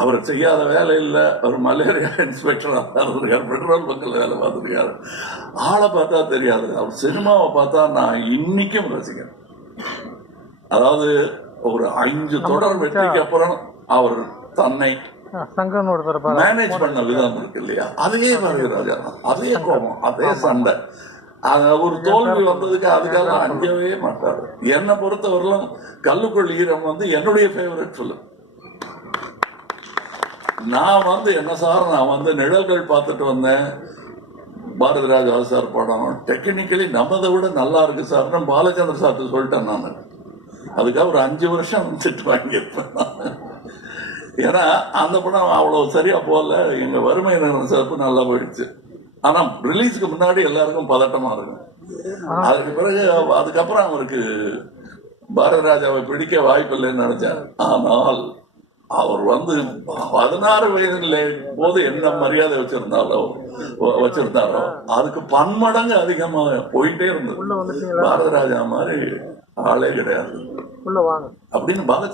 அவர் செய்யாத வேலை இல்லை. அவர் மலேரியா இன்ஸ்பெக்டராக இருக்கார், பெட்ரோல் பங்கில் வேலை பார்த்துருக்காரு. ஆளை பார்த்தா தெரியாது. அவர் சினிமாவை பார்த்தா நான் இன்னைக்கும் ரசிக்கிறேன். அதாவது ஒரு 5 தொடர் வெற்றிக்கு அப்புறம் அவர் தன்னை மேனேஜ் பண்ண விதம் இருக்கு இல்லையா, அதே பாரதிராஜா தான். அதே கோபம், அதே சண்டை. ஒரு தோல்வி வந்ததுக்கு அதுக்காக அஞ்சவே மாட்டாரு. என்னை பொறுத்தவரையிலும் கல்லுக்குள் ஈரம் என்னுடைய ஃபேவரட் ஃபிலிம். நான் என்ன சார், நான் நிழல்கள் பார்த்துட்டு வந்தேன். பாரதிராஜா சார் படம் டெக்னிக்கலி நம்மதை விட நல்லா இருக்கு சார்னு பாலச்சந்திர சார்ட்டு சொல்லிட்டேன். நான் அதுக்காக ஒரு 5 வருஷம் திட்டு வாங்கியிருப்பேன். ஏன்னா அந்த படம் அவ்வளோ சரியா போகல. எங்க வறுமை நிறம் சிறப்பு நல்லா போயிடுச்சு. ஆனா ரிலீஸுக்கு முன்னாடி எல்லாருக்கும் பதட்டமா இருக்கும். அதுக்கு பிறகு அதுக்கப்புறம் அவருக்கு பாரதிராஜாவை பிடிக்க வாய்ப்பு இல்லைன்னு நினைச்சார். ஆனால் அவர் 16 வயதுல போது என்ன மரியாதை வச்சிருந்தாரோ அதுக்கு பன்மடங்கு அதிகமா போயிட்டே இருந்தது. பாரதிராஜா மாதிரி ஆளே கிடையாது அப்படின்னு பாலச்சந்திர